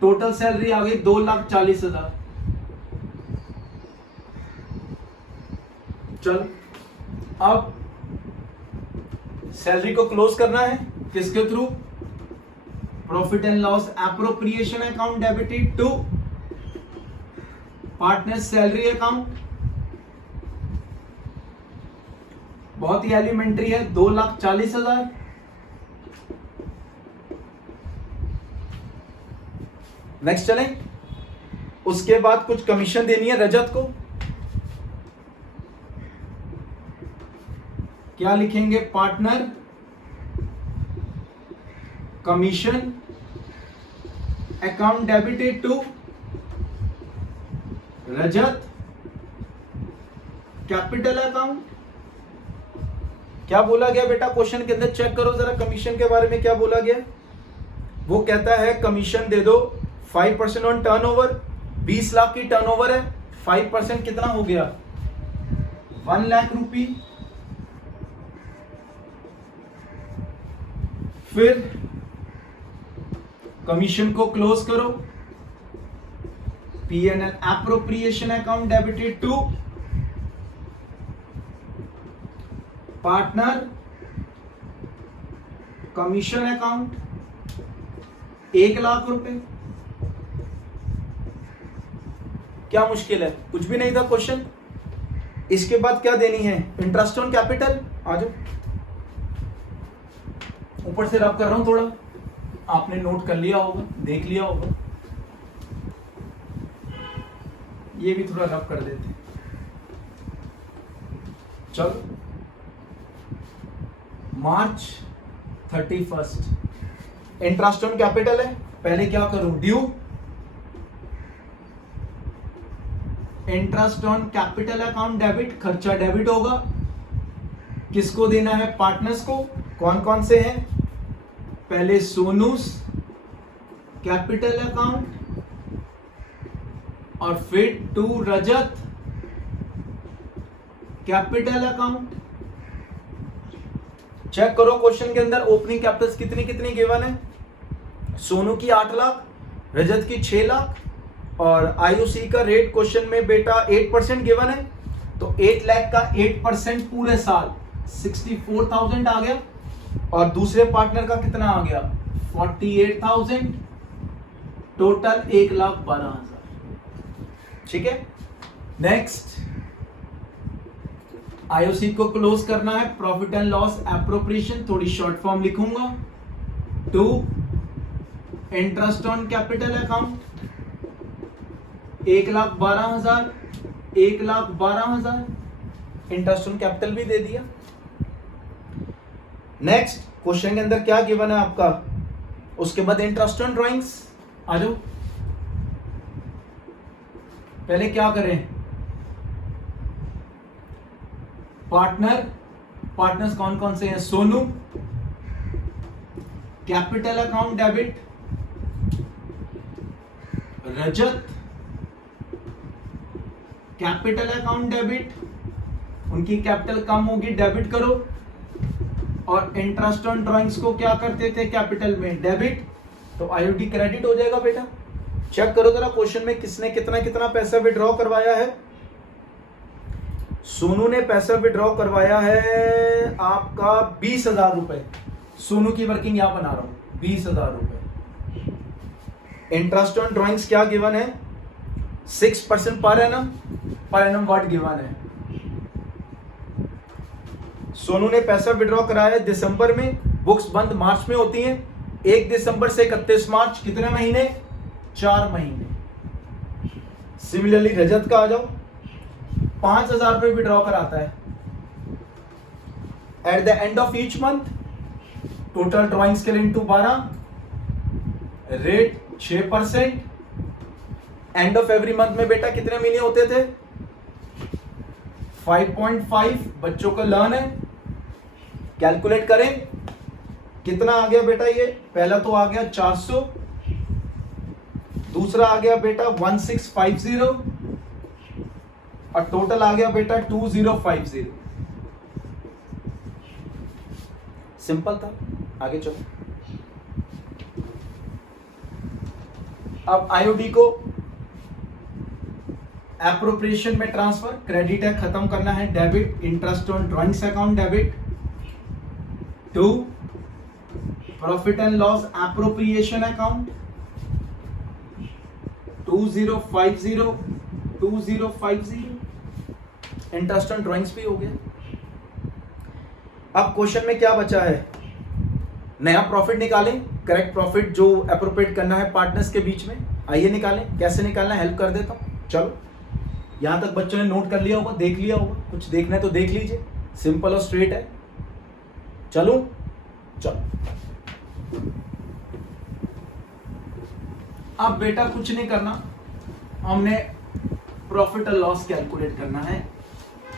टोटल सैलरी आ गई 2,40,000। चल अब सैलरी को क्लोज करना है किसके through, profit and loss appropriation account debited to partner salary account. बहुत ही एलिमेंट्री है, 2,40,000। नेक्स्ट चलें, उसके बाद कुछ कमीशन देनी है रजत को, क्या लिखेंगे, partner commission account debited to Rajat capital account. क्या बोला गया बेटा क्वेश्चन के अंदर, चेक करो जरा कमीशन के बारे में क्या बोला गया। वो कहता है कमीशन दे दो 5% ऑन टर्नओवर, 20 लाख की टर्नओवर है, 5% कितना हो गया, 1 लाख रुपी। फिर कमीशन को क्लोज करो, P&L appropriation account debited to partner commission account 1,00,000 रुपए। क्या मुश्किल है, कुछ भी नहीं था क्वेश्चन। इसके बाद क्या देनी है, इंटरेस्ट ऑन कैपिटल। आ जाओ, ऊपर से रब कर रहा हूं थोड़ा, आपने नोट कर लिया होगा, देख लिया होगा, ये भी थोड़ा रब कर देते हैं। चलो, मार्च 31 इंटरेस्ट ऑन कैपिटल है। पहले क्या करूं, due interest on capital account debit, खर्चा डेबिट होगा। किसको देना है, पार्टनर्स को। कौन कौन से हैं, पहले सोनूस कैपिटल अकाउंट और फिर to Rajat capital account. Check करो क्वेश्चन के अंदर ओपनिंग कैपिटल्स कितनी कितनी गिवन है। सोनू की 8 लाख, रजत की 6 लाख और आईओसी का रेट क्वेश्चन में बेटा 8% गिवन है, तो 8 लाख का 8% पूरे साल 64,000 आ गया और दूसरे पार्टनर का कितना आ गया 48,000, टोटल 1,12,000। ठीक है, नेक्स्ट आईओसी को क्लोज करना है, प्रॉफिट एंड लॉस एप्रोप्रिएशन, थोड़ी शॉर्ट फॉर्म लिखूंगा, to interest on capital account 1,12,000, 1,12,000 interest on capital भी दे दिया। नेक्स्ट क्वेश्चन के अंदर क्या गिवन है आपका, उसके बाद इंटरेस्ट ऑन ड्राइंग्स। आ जाओ, पहले क्या करें, पार्टनर्स कौन कौन से हैं, Sonu capital account debit, Rajat capital account debit, उनकी कैपिटल कम होगी डेबिट करो, और इंटरेस्ट ऑन ड्राइंग्स को क्या करते थे कैपिटल में डेबिट, तो आईओडी क्रेडिट हो जाएगा बेटा। चेक करो जरा क्वेश्चन में किसने कितना कितना पैसा विड्रॉ करवाया है। सोनू ने पैसा विड्रॉ करवाया है आपका 20,000 रुपए, सोनू की वर्किंग यहां बना रहा हूं 20,000 रुपए। इंटरेस्ट ऑन ड्राइंग्स क्या गिवन है, 6% पर एनम वर्ड गिवन है। सोनू ने पैसा विड्रॉ कराया दिसंबर में, बुक्स बंद मार्च में होती हैं, 1 दिसंबर से 31 मार्च, कितने महीने, 4 महीने। सिमिलरली रजत का आ जाओ, 5,000 रुपए विड्रॉ कराता है at the end of each month, total drawings के लिए into 12, rate 6%, end of every month में बेटा कितने महीने होते थे 5.5, बच्चों का लर्न है, कैलकुलेट करें कितना आ गया बेटा। ये पहला तो आ गया 400, दूसरा आ गया बेटा 1650 और टोटल आ गया बेटा 2050। सिंपल था, आगे चलो। अब आईओडी को एप्रोप्रिएशन में ट्रांसफर, क्रेडिट है खत्म करना है, debit interest on drawings account debit, to profit and loss appropriation account 2050 interest on drawings भी हो गया। अब क्वेश्चन में क्या बचा है, नया प्रॉफिट निकालें, करेक्ट प्रॉफिट जो एप्रोप्रिएट करना है पार्टनर्स के बीच में। आइए निकालें, कैसे निकालना है हेल्प कर देता हूं। चलो, यहां तक बच्चों ने नोट कर लिया होगा, देख लिया होगा, कुछ देखना है तो देख लीजिए, सिंपल और स्ट्रेट है। चलो अब बेटा कुछ नहीं करना, हमने प्रॉफिट और लॉस कैलकुलेट करना है,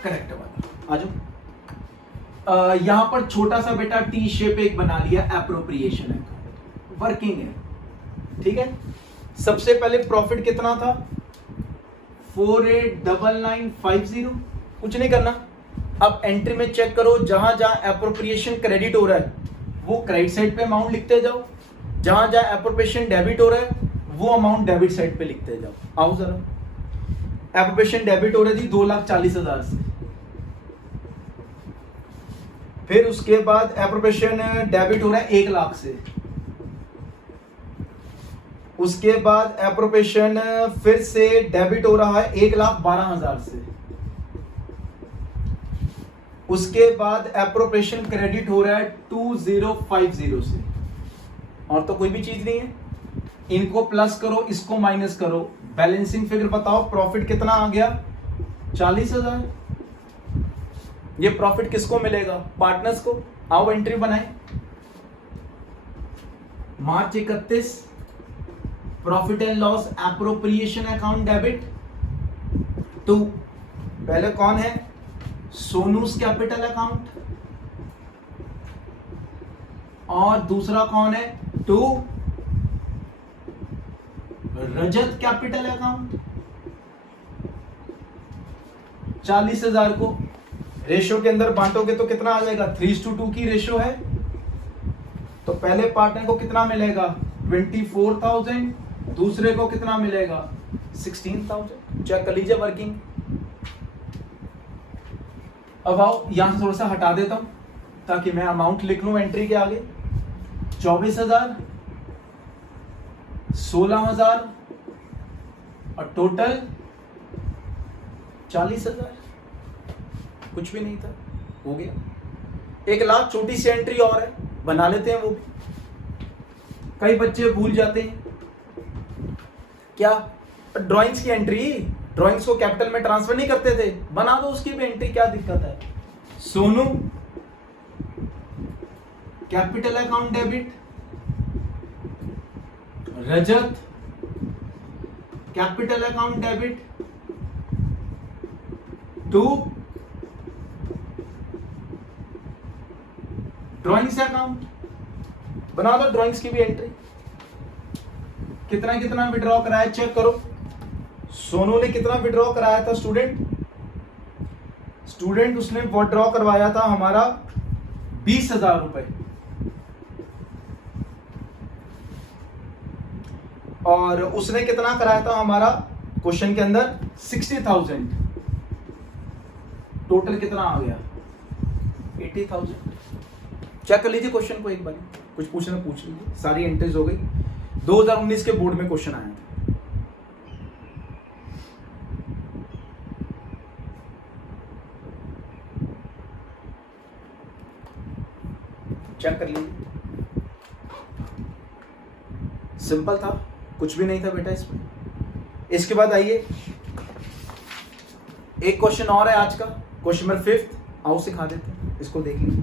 करेक्ट वाला। आ जाओ, यहां पर छोटा सा बेटा टी शेप एक बना लिया, एप्रोप्रिएशन है, वर्किंग है, ठीक है। सबसे पहले प्रॉफिट कितना था 489950, कुछ नहीं करना। अब एंट्री में चेक करो, जहां जहां एप्रोप्रिएशन क्रेडिट हो रहा है वो क्रेडिट साइड पे अमाउंट लिखते जाओ, जहां जहां एप्रोप्रिएशन डेबिट हो रहा है वो अमाउंट डेबिट साइड पे लिखते जाओ। आओ जरा, एप्रोप्रिएशन डेबिट हो रही थी 2,40,000 से, फिर उसके बाद एप्रोप्रिएशन डेबिट हो रहा है 1,00,000 से, उसके बाद एप्रोप्रिएशन फिर से डेबिट हो रहा है 1,12,000 से, उसके बाद एप्रोप्रिएशन क्रेडिट हो रहा है 2050 से, और तो कोई भी चीज नहीं है। इनको प्लस करो, इसको माइनस करो, बैलेंसिंग फिगर बताओ, प्रॉफिट कितना आ गया 40,000। ये प्रॉफिट किसको मिलेगा? पार्टनर्स को। आओ एंट्री बनाए। March 31 profit and loss appropriation account debit to, पहले कौन है? सोनूस कैपिटल अकाउंट, और दूसरा कौन है? To Rajat capital account. 40,000 को रेशो के अंदर बांटोगे तो कितना आ जाएगा? 3:2 की रेशो है, तो पहले पार्टनर को कितना मिलेगा? 24,000, दूसरे को कितना मिलेगा? 16,000। चेक कर लीजिए वर्किंग। अब आओ यहां से थोड़ा सा हटा देता हूं ताकि मैं अमाउंट लिख लूं एंट्री के आगे। 24,000, 16,000 और टोटल 40,000। कुछ भी नहीं था, हो गया। 1,00,000 छोटी सी एंट्री और है, बना लेते हैं वो भी। कई बच्चे भूल जाते हैं क्या? ड्राइंग्स की एंट्री, ड्राइंग्स को कैपिटल में ट्रांसफर नहीं करते थे, बना दो उसकी भी एंट्री, क्या दिक्कत है? Sonu capital account debit, Rajat capital account debit to drawings account. बना दो ड्राइंग्स की भी एंट्री। कितना कितना विड्रॉ कराया चेक करो। सोनू ने कितना विड्रॉ कराया था? स्टूडेंट उसने विड्रॉ करवाया था हमारा 20,000 रुपए, और उसने कितना कराया था हमारा क्वेश्चन के अंदर? 60,000। टोटल कितना आ गया? 80,000। चेक कर लीजिए क्वेश्चन को एक बार, कुछ पूछना पूछ लीजिए। सारी एंट्रीज हो गई। 2019 के बोर्ड में क्वेश्चन आया था। चेक कर लीजिए, सिंपल था, कुछ भी नहीं था बेटा इसमें। इसके बाद आइए, एक क्वेश्चन और है आज का, क्वेश्चन नंबर 5। आओ सिखा देते हैं, इसको देख लीजिए।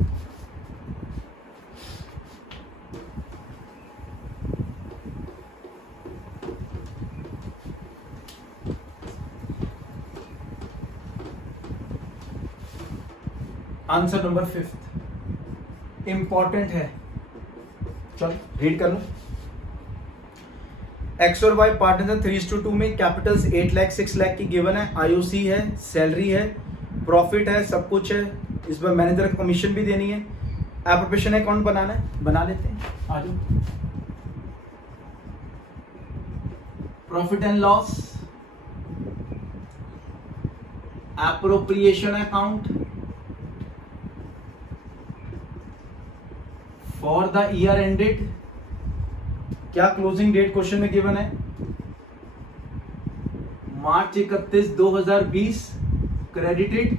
आंसर नंबर 5 इंपॉर्टेंट है, चलो रीड कर लो। एक्स और वाई पार्टनर 3:2 में कैपिटल्स 8 लाख 6 लाख की गिवन है, आईओसी है, सैलरी है, प्रॉफिट है, सब कुछ है। इस पर मैनेजर को कमीशन भी देनी है। एप्रोप्रिएशन अकाउंट बनाना है, बना लेते हैं, आ जाओ। Profit and loss appropriation account for the year ended. क्या क्लोजिंग डेट क्वेश्चन में गिवन है? मार्च 31, 2020। Credited,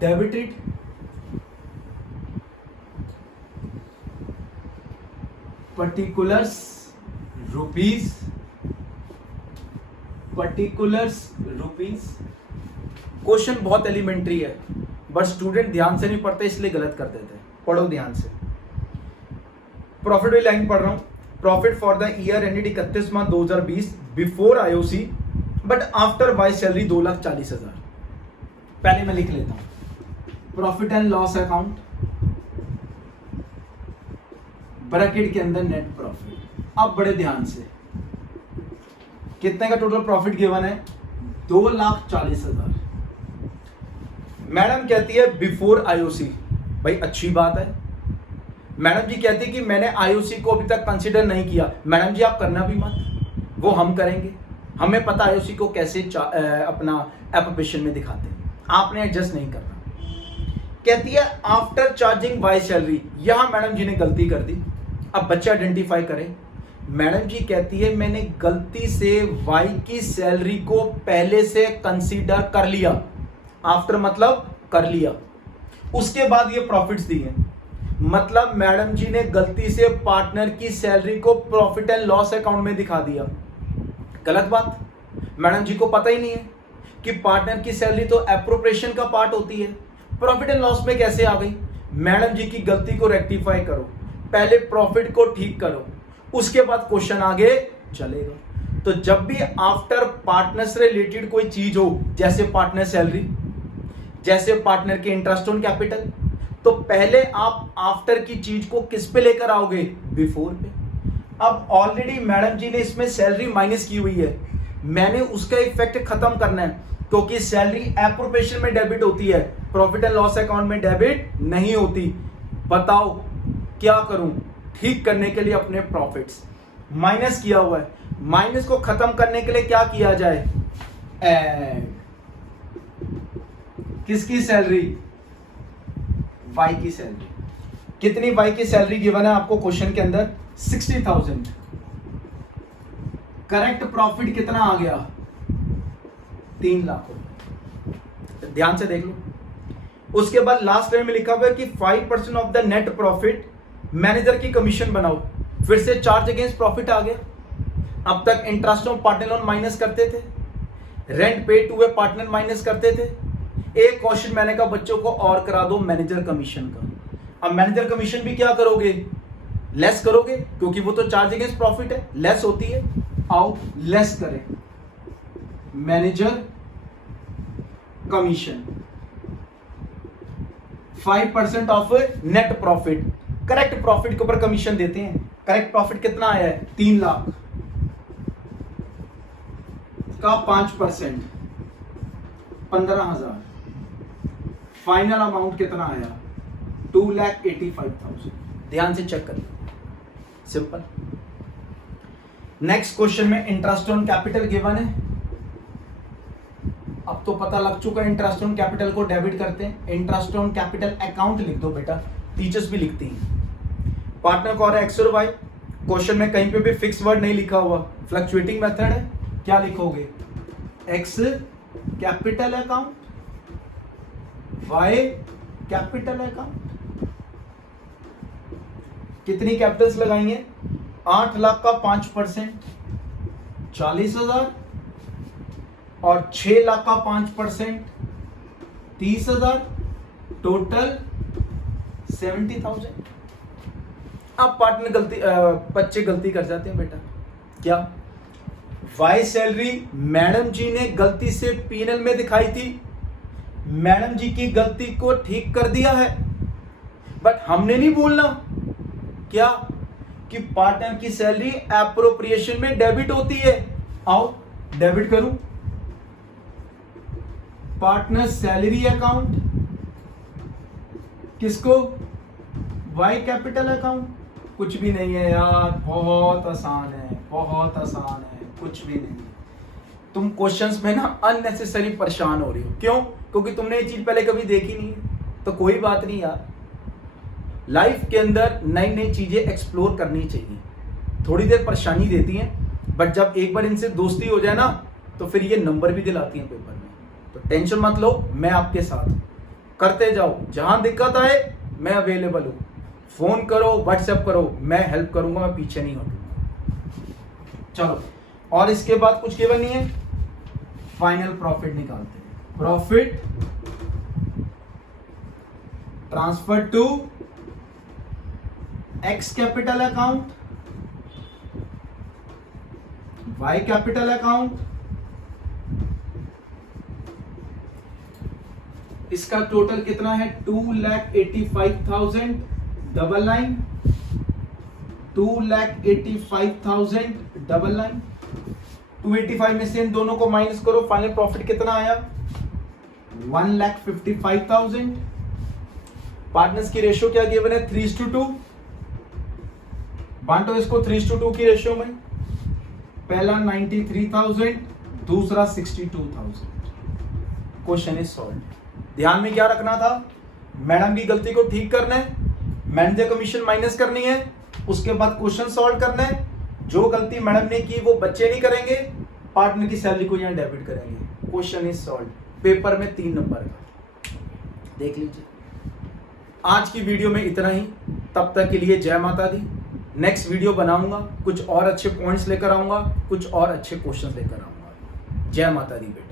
debited, particulars rupees, question बहुत एलिमेंट्री है, बट स्टूडेंट ध्यान से नहीं पढ़ते इसलिए गलत कर देते हैं। पढ़ो ध्यान से। प्रॉफिट वाली लाइन पढ़ रहा हूं। Profit for the year ended 31 March 2020 before IOC but after by salary 2,40,000। पहले मैं लिख लेता हूं। Profit and loss account bracket के अंदर नेट प्रॉफिट। अब बड़े ध्यान से, कितने का टोटल प्रॉफिट गिवन है? 2,40,000। मैडम कहती है बिफोर आईओसी, भाई अच्छी बात है। मैडम जी कहती है कि मैंने आईओसी को अभी तक कंसीडर नहीं किया। मैडम जी आप करना भी मत, वो हम करेंगे, हमें पता है उसी को कैसे अपना एप्रोप्रिएशन में दिखाते हैं, आपने एडजस्ट नहीं करना। कहती है आफ्टर चार्जिंग वाई सैलरी, यहां मैडम जी ने गलती कर दी। अब बच्चे आइडेंटिफाई करें। मैडम जी कहती है मैंने गलती से वाई की सैलरी को पहले से कंसीडर कर लिया। आफ्टर मतलब कर लिया, उसके बाद ये प्रॉफिट्स दिए। मतलब मैडम जी ने गलती से पार्टनर की सैलरी को प्रॉफिट एंड लॉस अकाउंट में दिखा दिया। गलत बात, मैडम जी को पता ही नहीं है कि पार्टनर की सैलरी तो एप्रोप्रिएशन का पार्ट होती है, प्रॉफिट एंड लॉस में कैसे आ गई। मैडम जी की गलती को रेक्टिफाई करो, पहले प्रॉफिट को ठीक करो, उसके बाद क्वेश्चन आगे चलेगा। तो जब भी आफ्टर पार्टनर से रिलेटेड कोई चीज हो, जैसे पार्टनर सैलरी, जैसे पार्टनर के इंटरेस्ट ऑन कैपिटल, तो पहले आप आफ्टर की चीज को किस पे लेकर आओगे, बिफोर पे। अब ऑलरेडी मैडम जी ने इसमें सैलरी माइनस की हुई है, मैंने उसका इफेक्ट खत्म करना है, क्योंकि सैलरी एप्रोप्रिएशन में डेबिट होती है, प्रॉफिट एंड लॉस अकाउंट में डेबिट नहीं होती। बताओ क्या करूं ठीक करने के लिए, अपने प्रॉफिट्स माइनस किया हुआ है, माइनस को खत्म करने के लिए क्या किया जाए, ऐड किसकी सैलरी, वाई की सैलरी। कितनी वाई की सैलरी गिवन है आपको क्वेश्चन के अंदर, 60,000। करेक्ट प्रॉफिट कितना आ गया, 3 लाख रुपए। ध्यान से देख लो। उसके बाद लास्ट लाइन में लिखा हुआ है कि 5% of the net profit manager की कमीशन बनाओ। फिर से चार्ज अगेंस्ट प्रॉफिट आ गया। अब तक interest on partner loan minus करते थे, रेंट पे टू ए पार्टनर माइनस करते थे। एक क्वेश्चन मैंने कहा बच्चों को और करा दो मैनेजर कमीशन का। अब मैनेजर कमीशन भी क्या करोगे, लेस करोगे, क्योंकि वो तो चार्ज अगेंस्ट प्रॉफिट है, लेस होती है। आओ लेस करें, manager commission 5% of net profit. Correct profit के ऊपर कमीशन देते हैं। करेक्ट प्रॉफिट कितना आया है, 3 लाख का 5%, 15,000। फाइनल अमाउंट कितना आया, 2,85,000। ध्यान से चेक करिए, सिंपल। नेक्स्ट क्वेश्चन में इंटरेस्ट ऑन कैपिटल गिवन है। अब तो पता लग चुका है इंटरेस्ट ऑन कैपिटल को डेबिट करते हैं। इंटरेस्ट ऑन कैपिटल अकाउंट लिख दो बेटा, टीचर्स भी लिखती हैं। पार्टनर को एक्स और वाई, क्वेश्चन में कहीं पे भी फिक्स वर्ड नहीं लिखा हुआ, फ्लक्चुएटिंग मेथड है। क्या लिखोगे, X capital account, Y capital account. कितनी कैपिटल्स लगाएंगे, 8 लाख का 5% 40,000 और 6 लाख का 5% 30,000, टोटल 70,000। अब पार्टनर बच्चे गलती कर जाते हैं बेटा। क्या, वाई सैलरी मैडम जी ने गलती से पीएनएल में दिखाई थी, मैडम जी की गलती को ठीक कर दिया है, बट हमने नहीं बोलना क्या कि पार्टनर की सैलरी एप्रोप्रिएशन में डेबिट होती है। आओ डेबिट करूं, पार्टनर सैलरी अकाउंट किसको, वाई कैपिटल अकाउंट। कुछ भी नहीं है यार, बहुत आसान है, बहुत आसान है, कुछ भी नहीं। तुम क्वेश्चंस में ना अननेसेसरी परेशान हो रही हो, क्यों, क्योंकि तुमने ये चीज पहले कभी देखी नहीं है। तो कोई बात नहीं यार, लाइफ के अंदर नई नई चीजें एक्सप्लोर करनी चाहिए। थोड़ी देर परेशानी देती हैं, बट जब एक बार इनसे दोस्ती हो जाए ना, तो फिर ये नंबर भी दिलाती हैं पेपर में। तो टेंशन मत लो, मैं आपके साथ, करते जाओ। जहां दिक्कत आए मैं अवेलेबल हूं, फोन करो, व्हाट्सएप करो, मैं हेल्प करूंगा, मैं पीछे नहीं हटूंगा। चलो, और इसके बाद कुछ केवल नहीं है, फाइनल प्रॉफिट निकालते हैं। Profit transfer to X capital account, Y capital account. इसका टोटल कितना है, 2,85,000, डबल लाइन, 2,85,000 डबल लाइन। 285 में से इन दोनों को माइनस करो, फाइनल प्रॉफिट कितना आया, 1,55,000। पार्टनर्स की रेशियो क्या गिवन है, 3:2। बांटो इसको 3:2 की रेशियो में। पहला 93,000, दूसरा 62,000। Question is solve. ध्यान में क्या रखना था, मैडम की गलती को ठीक करना है, मैनेजर कमीशन माइनस करनी है, उसके बाद क्वेश्चन सॉल्व करना है। जो गलती मैडम ने की वो बच्चे नहीं करेंगे, पार्टनर की सैलरी को यहाँ डेबिट करेंगे। Question is solve. पेपर में 3 नंबर का देख लीजिए। आज की वीडियो में इतना ही। तब तक के लिए जय माता दी। नेक्स्ट वीडियो बनाऊंगा, कुछ और अच्छे पॉइंट्स लेकर आऊंगा, कुछ और अच्छे क्वेश्चन लेकर आऊंगा। जय माता दी बेटा।